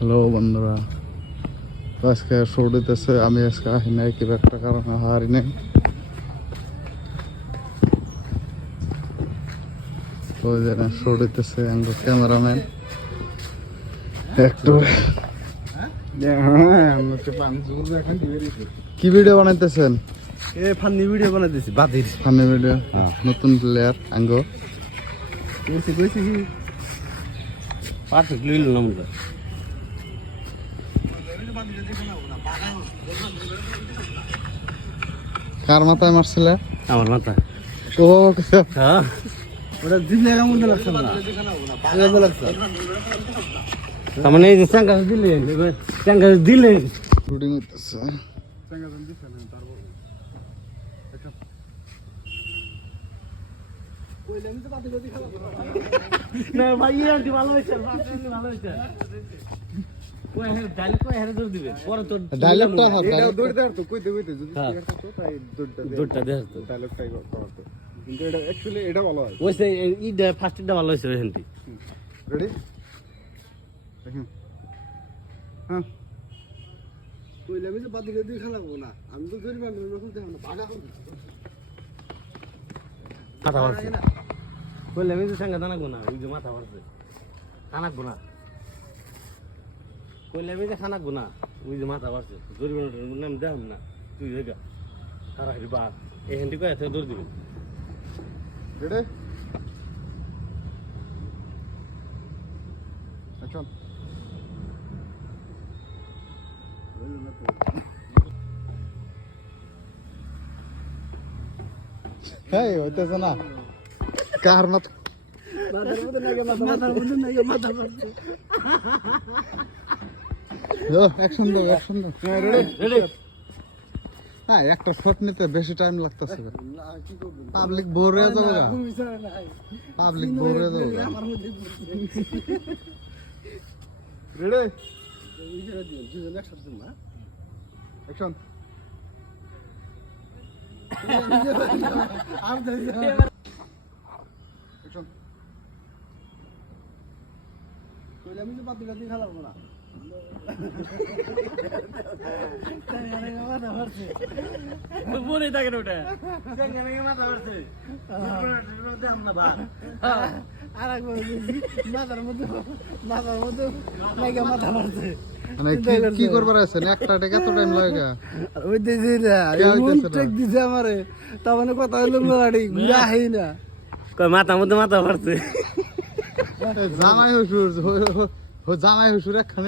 Hello বন্ধুরা, তো আজকে শো দিতেছে। আমি আজকে আসি নাই, কিবা একটা কারণে হারি নাই। তো শো দিতেছে ক্যামেরাম্যান একটু। কি ভিডিও বানাইতেছেন? ফানি ভিডিও বানাইতেছি, বাতির ফানি ভিডিও। নতুন প্লেয়ার আঙ্গ কইছি কি পারফেক্ট লইল না আমরা। কার মাথায় মারছিলে? আমার মাথা ও হ্যাঁ, ওটা দিলে কেমন লাগছে না, কেমন লাগছে। তার মানে এই যে চাঙ্গাস দিলে, চাঙ্গাস দিলে শুটিং হইতেছে। না ভাই, এই ভালো হইছে, ভালো হইছে। কই হে ডাইলগ কই হেরে দৌড় দিবে পরে তো ডায়লগটা এটা দৌড় দেওয়ার তো কইতে যদি হ্যাঁ। ক্লিয়ার থাকতো তাই দৌড়টা দেখ তো। ডায়লগটাই করতো, কিন্তু এটা অ্যাকচুয়ালি এটা ভালো হয়। ওইসে ইডা ফার্স্টটা ভালো হইছে ওইখানটি। রেডি? হ্যাঁ, কইলে আমি যে বাদিকে দিয়ে খেলাবো না, আমি তো ধরি বান্ধব খুলতে হবে না, ভাগা খুলতে মাথা মারছে কইলে আমি যে সাঙ্গা দানা গোনা, ওই যে মাথা মারছে খানা গোনা। কইলে আমি যে খানা গোনা, ওই যে মাথা মারছে জরিমানার নাম দেখাম না, তুই দেখা সারা হারি বাপ এখানটি কয়ে আছে দৌড় দিবে। রেডি? অ্যাকশন। হেই হইতেছে না। কার মাথা? মাথার মধ্যে নাকি মাথা মারছে। অ্যাকশন দাও, অ্যাকশন দাও। রেডি? হ্যাঁ, একটা শট নিতে বেশি টাইম লাগতেছে। না কি করব, পাবলিক বোর হয়ে যাবে না? খুব ইচ্ছা নাই পাবলিক বোর হয়ে যাবে না? আমার মধ্যে পড়ছে। রেডি? ইচ্ছা দিও দুজন একসাথে না অ্যাকশন। আর দেখ অ্যাকশন। কইলে আমি যে বাদিকে দিয়ে খেলাবো না, মাথা মারছে। মনে থাকে না ওটা মাথা মারছে দেখাম না ভাই। আর একবার মাথার মধ্যে নাকি মাথা মারছে। মানে কি করবার আছেন? একটা কত টাইম লাগে? ওই দিদি না এমন টেক দিছে আমারে, তার মানে কথা হইলো গাড়ি ঘুরা হাই না। কই মাথা মধ্যে মাথা মারছে। জামাই হুজুর, জামাই হুজুর একখানে